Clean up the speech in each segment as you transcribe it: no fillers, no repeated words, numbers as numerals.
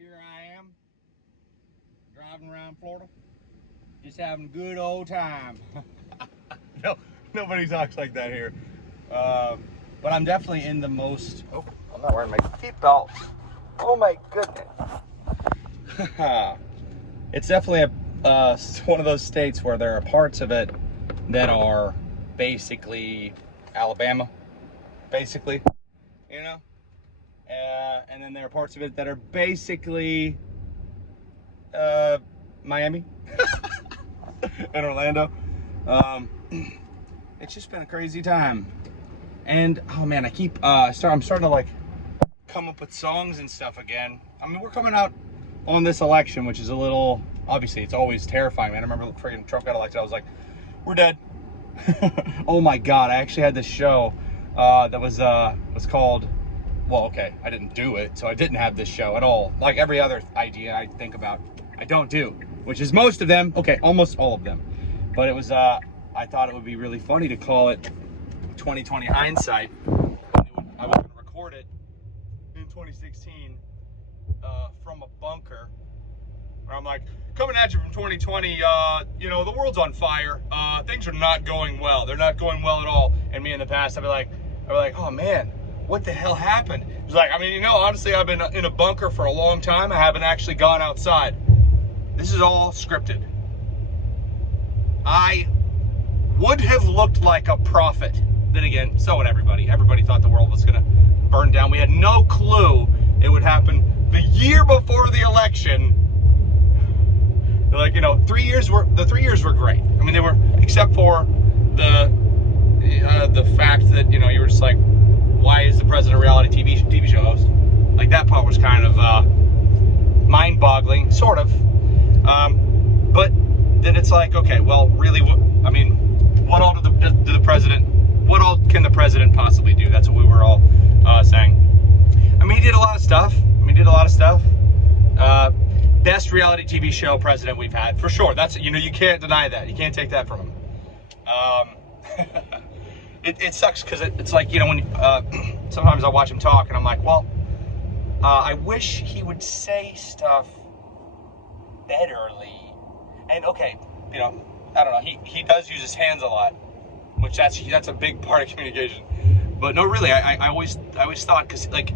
here I am, driving around Florida, just having a good old time. No, nobody talks like that here. But I'm definitely in the most... Oh, I'm not wearing my seatbelt. Oh my goodness. It's definitely one of those states where there are parts of it that are basically Alabama, basically, you know? And then there are parts of it that are basically Miami and Orlando. It's just been a crazy time. And oh man, I'm starting to like come up with songs and stuff again. I mean, we're coming out on this election, which is a little, obviously it's always terrifying, man. I remember freaking Trump got elected, I was like, we're dead. Oh my God, I actually had this show that was called, well, okay, I didn't do it, so I didn't have this show at all. Like every other idea I think about, I don't do, which is most of them, okay, almost all of them. But it was, I thought it would be really funny to call it 2020 Hindsight. I was going to record it in 2016 from a bunker. Where I'm like, coming at you from 2020, you know, the world's on fire. Things are not going well. They're not going well at all. And me in the past, I'd be like, oh man, what the hell happened? It's like, I mean, you know, honestly, I've been in a bunker for a long time. I haven't actually gone outside. This is all scripted. I would have looked like a prophet. Then again, so would everybody. Everybody thought the world was gonna burn down. We had no clue it would happen the year before the election. Like, you know, the 3 years were great. I mean, they were, except for the fact that, you know, you were just like, why is the president a reality TV show host? Like, that part was kind of mind-boggling, sort of. But then it's like, okay, well, really, I mean, what all what all can the president possibly do? That's what we were all saying. I mean, he did a lot of stuff. Best reality TV show president we've had, for sure. That's, you know, you can't deny that. You can't take that from him. It sucks because it's like, you know, when sometimes I watch him talk and I'm like, well, I wish he would say stuff betterly. And okay, you know, I don't know, he does use his hands a lot, which that's a big part of communication. But no, really, I always thought, because like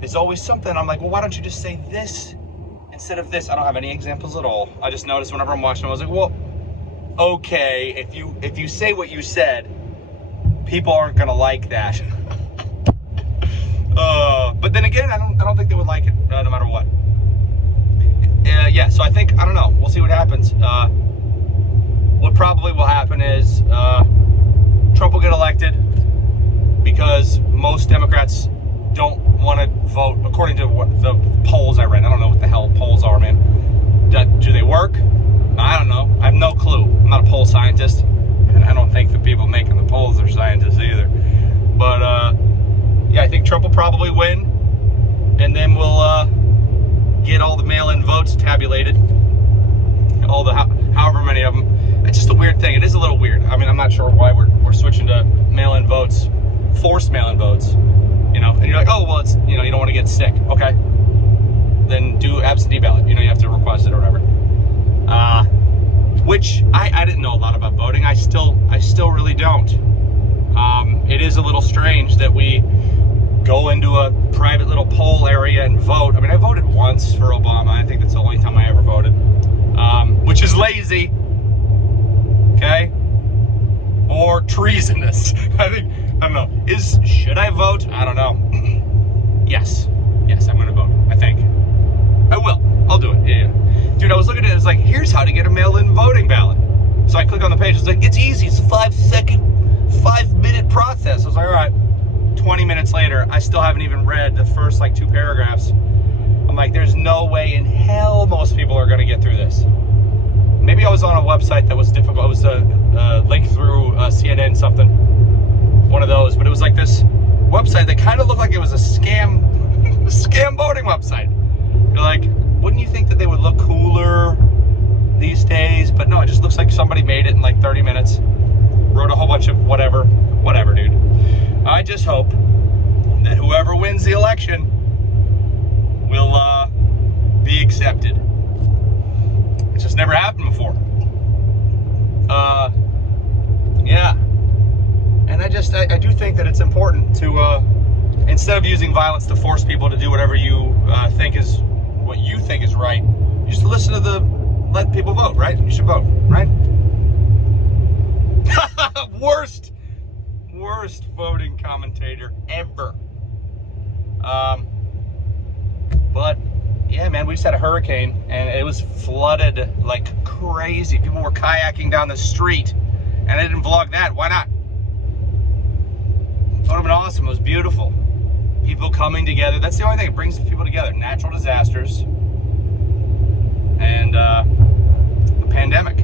there's always something, I'm like, well, why don't you just say this instead of this? I don't have any examples at all. I just noticed whenever I'm watching, I was like, well, okay, if you say what you said, people aren't gonna like that. But then again, I don't think they would like it, no matter what. Yeah, so I don't know, we'll see what happens. What probably will happen is Trump will get elected because most Democrats don't want to vote, according to what the polls I read. I don't know what the hell polls are, man. Do they work? I don't know. I have no clue. I'm not a poll scientist, and I don't think the people making the polls are scientists either. But yeah, I think Trump will probably win, and then we'll get all the mail-in votes tabulated. All the however many of them. It's just a weird thing. It is a little weird. I mean, I'm not sure why we're switching to mail-in votes, forced mail-in votes. You know, and you're like, oh well, it's, you know, you don't want to get sick. Okay, then do absentee ballot. You know, you have to request it or whatever. Which I didn't know a lot about voting. I still really don't. It is a little strange that we go into a private little poll area and vote. I mean, I voted once for Obama. I think that's the only time I ever voted, which is lazy, okay, or treasonous. I don't know. Should I vote? I don't know. Yes, I'm gonna vote. I think I will. I'll do it. Yeah. Dude, I was looking at it. It's like, here's how to get a mail-in voting ballot. So I click on the page. It's like, it's easy. It's a 5-minute process. I was like, all right. 20 minutes later, I still haven't even read the first like 2 paragraphs. I'm like, there's no way in hell most people are gonna get through this. Maybe I was on a website that was difficult. It was linked through CNN something, one of those. But it was like this website that kind of looked like it was a scam voting website. You're like, wouldn't you think that they would look cooler these days? But no, it just looks like somebody made it in like 30 minutes, wrote a whole bunch of whatever, dude. I just hope that whoever wins the election will be It's never happened before. Yeah. And I do think that it's important to, instead of using violence to force people to do whatever you think is what you think is right, you just listen to let people vote, right? You should vote, right? worst voting commentator ever. But yeah, man, we just had a hurricane and it was flooded like crazy. People were kayaking down the street, and I didn't vlog that. Why not? It would have been awesome. It was beautiful. People coming together. That's the only thing that brings people together. Natural disasters and a pandemic.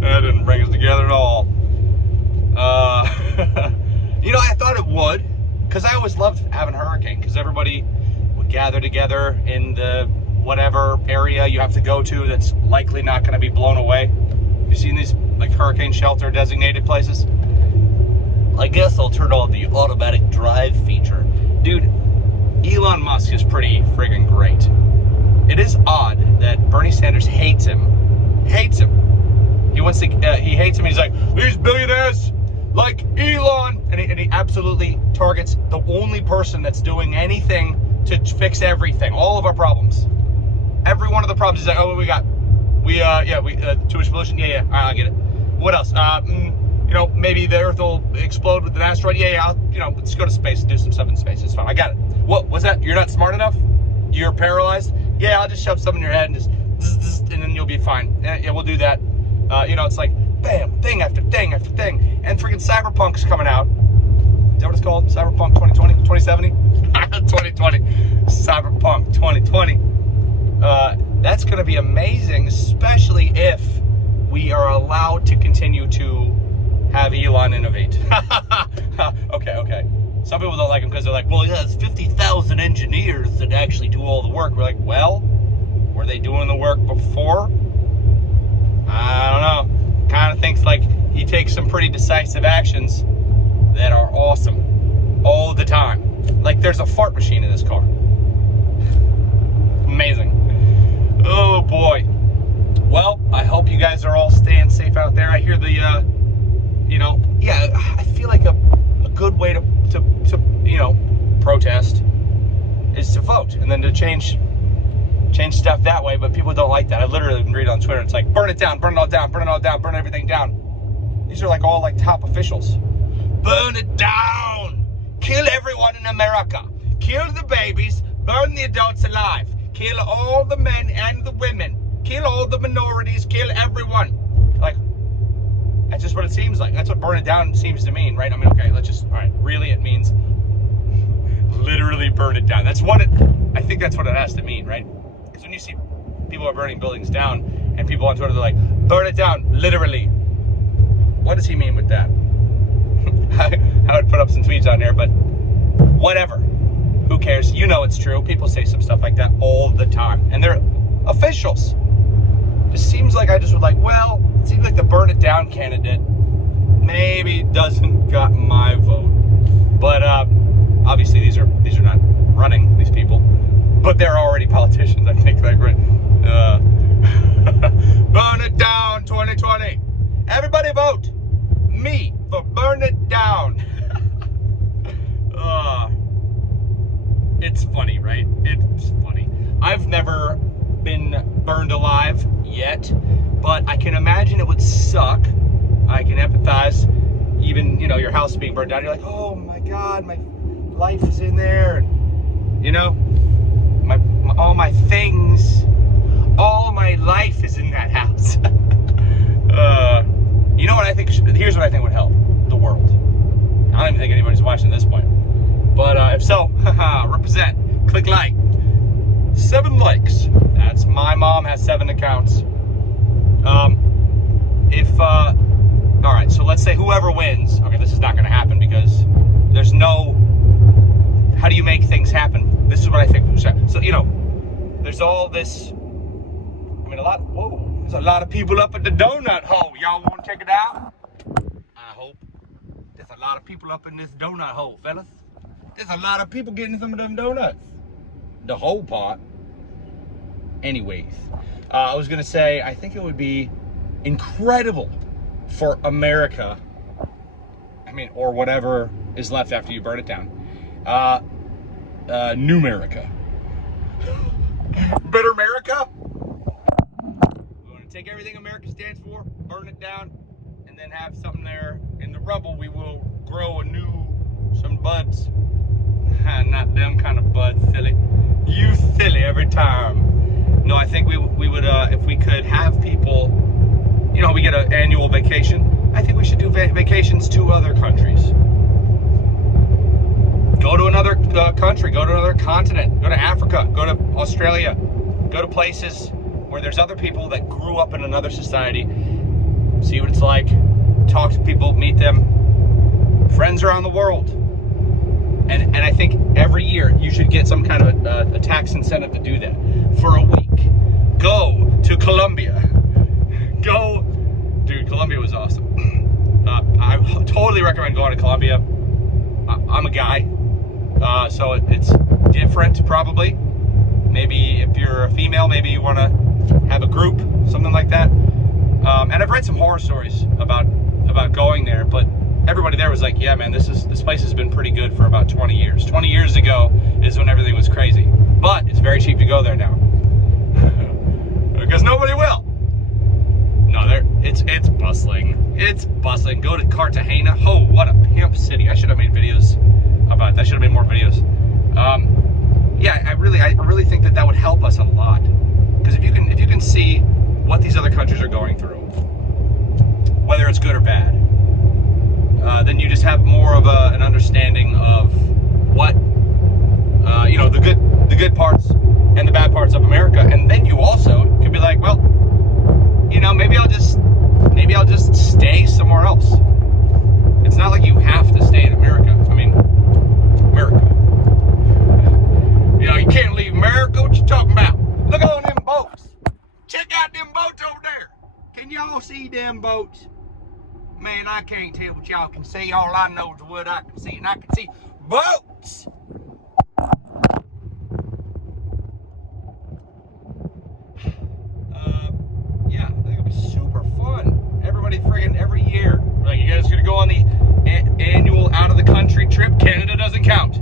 That didn't bring us together at all. You know, I thought it would, because I always loved having a hurricane, because everybody would gather together in the whatever area you have to go to that's likely not going to be blown away. Have you seen these like hurricane shelter designated places? I guess I'll turn on the automatic drive feature. Dude, Elon Musk is pretty friggin' great. It is odd that Bernie Sanders hates him. He wants to, he hates him. He's like, these billionaires like Elon. And he absolutely targets the only person that's doing anything to fix everything. All of our problems. Every one of the problems. He's like, oh, what we got? Too much pollution? Yeah, all right, I'll get it. What else? You know, maybe the Earth will explode with an asteroid. Let's go to space and do some stuff in space. It's fine. I got it. What was that? You're not smart enough? You're paralyzed? Yeah, I'll just shove something in your head and just, and then you'll be fine. Yeah, we'll do that. It's like, bam, thing after thing after thing. And freaking Cyberpunk's coming out. Is that what it's called? Cyberpunk 2020? 2070? 2020. Cyberpunk 2020. That's going to be amazing, especially if we are allowed to continue to have Elon innovate. Okay. Some people don't like him because they're like, well, yeah, it's 50,000 engineers that actually do all the work. We're like, well, were they doing the work before? I don't know. Kind of thinks like he takes some pretty decisive actions that are awesome all the time. Like there's a fart machine in this car. Amazing. Oh boy. Well, I hope you guys are all staying safe out there. I hear the, I feel like a good way to protest is to vote and then to change stuff that way, but people don't like that. I literally can read on Twitter, it's like, burn it down, burn it all down, burn it all down, burn everything down. These are like all like top officials. Burn it down! Kill everyone in America. Kill the babies, burn the adults alive. Kill all the men and the women. Kill all the minorities, kill everyone. Like, that's just what it seems like. That's what burn it down seems to mean, right? I mean, okay, all right, really it means literally burn it down. I think that's what it has to mean, right? Because when you see people are burning buildings down and people on Twitter, they're like, burn it down, literally. What does he mean with that? I would put up some tweets on there, but whatever. Who cares? You know it's true. People say some stuff like that all the time. And they're officials. Just seems like I just was like, well, it seems like the burn it down candidate maybe doesn't got my vote. But obviously these are not running, these people. But they're already politicians, I think. Like, burn it down 2020. Everybody vote me for burn it down. It's funny, right? It's funny. I've never been burned alive yet, but I can imagine it would suck. I can empathize. Even, your house being burned down, you're like, oh my God, my life is in there. All my things, all my life is in that house. You know what I think? Here's what I think would help the world. I don't even think anybody's watching at this point. But if so, represent. Click like. 7 likes. That's my mom has 7 accounts. All right, so let's say whoever wins. Okay, this is not going to happen because there's no. How do you make things happen? This is what I think. So there's all this. I mean, there's a lot of people up at the donut hole. Y'all want to check it out? I hope. There's a lot of people up in this donut hole, fellas. There's a lot of people getting some of them donuts. The whole pot. Anyways, I was gonna say, I think it would be incredible for America, I mean, or whatever is left after you burn it down, New America. Better America? We want to take everything America stands for, burn it down, and then have something there in the rubble. We will grow some buds. Not them kind of buds, silly. You silly every time. No, I think we would, if we could have people, you know, we get an annual vacation. I think we should do vacations to other countries. Go to another country, go to another continent, go to Africa, go to Australia, go to places where there's other people that grew up in another society. See what it's like, talk to people, meet them, friends around the world. And I think every year you should get some kind of a tax incentive to do that. For a week, go to Colombia. Go, dude, Colombia was awesome. I totally recommend going to Colombia. I'm a guy, so it's different probably. Maybe if you're a female, maybe you want to have a group, something like that. And I've read some horror stories about going there, but everybody there was like, yeah, man, this place has been pretty good for about 20 years. 20 years ago is when everything was crazy. But it's very cheap to go there now. Because nobody will. No, it's bustling. It's bustling. Go to Cartagena. Oh, what a pimp city. I should have made videos about that. I should have made more videos. Yeah, I really think that would help us a lot. Because if you can see what these other countries are going through, whether it's good or bad, then you just have more of an understanding of what, you know, the good parts and the bad parts of America. And then you also could be like, well, you know, maybe I'll just stay somewhere else. It's not like you have to stay in America. I mean, America. You know, you can't leave America. What you talking about? Look at all them boats. Check out them boats over there. Can y'all see them boats? Man, I can't tell what y'all can see. All I know is what I can see, and I can see boats. Yeah, I think it'll be super fun. Everybody friggin' every year. Like, you guys gonna go on the annual out of the country trip? Canada doesn't count.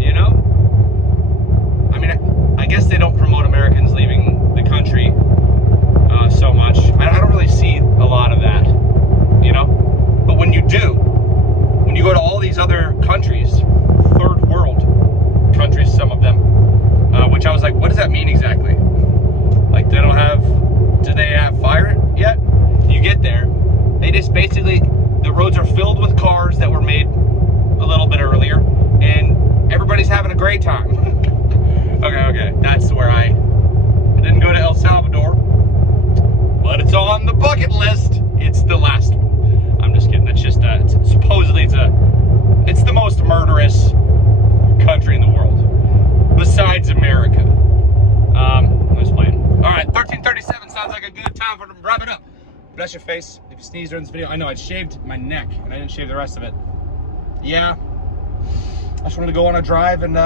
You know? I mean, I guess they don't promote Americans leaving the country so much. I don't really see a lot of that, you know? But when you do, when you go to all these other countries, third world countries, some of them, which I was like, what does that mean exactly? Like, do they have fire yet? You get there, they just basically, the roads are filled with cars that were made a little bit earlier, and everybody's having a great time. Okay, that's where I didn't go to El Salvador, but it's on the bucket list. It's the last one. I'm just kidding. That's just supposedly it's the most murderous country in the world, besides America. I'm just playing. All right, 13:37 sounds like a good time for them to wrap it up. Bless your face if you sneeze during this video. I know I shaved my neck and I didn't shave the rest of it. Yeah, I just wanted to go on a drive and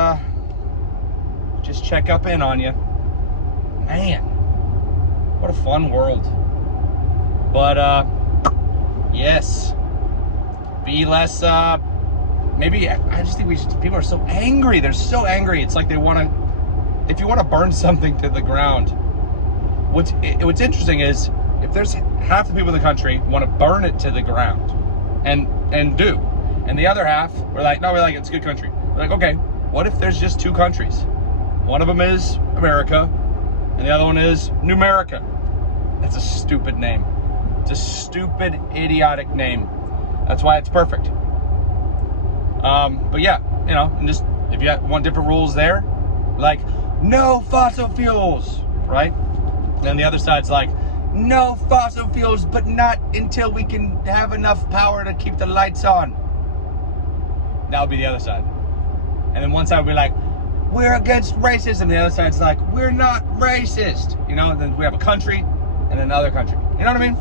just check up in on you. Man, what a fun world. But yes, be less, maybe, I just think people are so angry. They're so angry. It's like they want to, if you want to burn something to the ground, what's interesting is, if there's half the people in the country want to burn it to the ground and do, and the other half, we're like, no, it's a good country. We're like, okay, what if there's just two countries? One of them is America, and the other one is New America. That's a stupid name. It's a stupid, idiotic name. That's why it's perfect. But yeah, you know, and just, if you want different rules there, like, no fossil fuels, right? Then the other side's like, no fossil fuels, but not until we can have enough power to keep the lights on. That would be the other side. And then one side would be like, we're against racism. The other side's like, we're not racist. You know, and then we have a country and then another country. You know what I mean?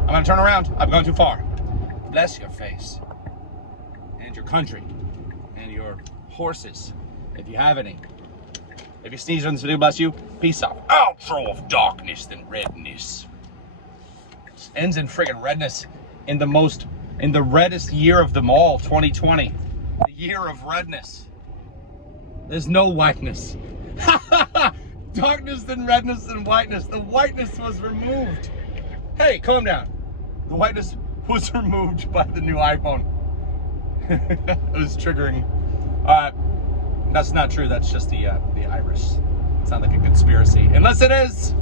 I'm gonna turn around. I've gone too far. Bless your face and your country and your horses if you have any. If you sneeze on this video, bless you. Peace out. Outro of darkness than redness. This ends in friggin' redness in the reddest year of them all, 2020. The year of redness. There's no whiteness. Darkness than redness than whiteness. The whiteness was removed. Hey, calm down. The whiteness was removed by the new iPhone. It was triggering. That's not true. That's just the iris. It's not like a conspiracy. Unless it is.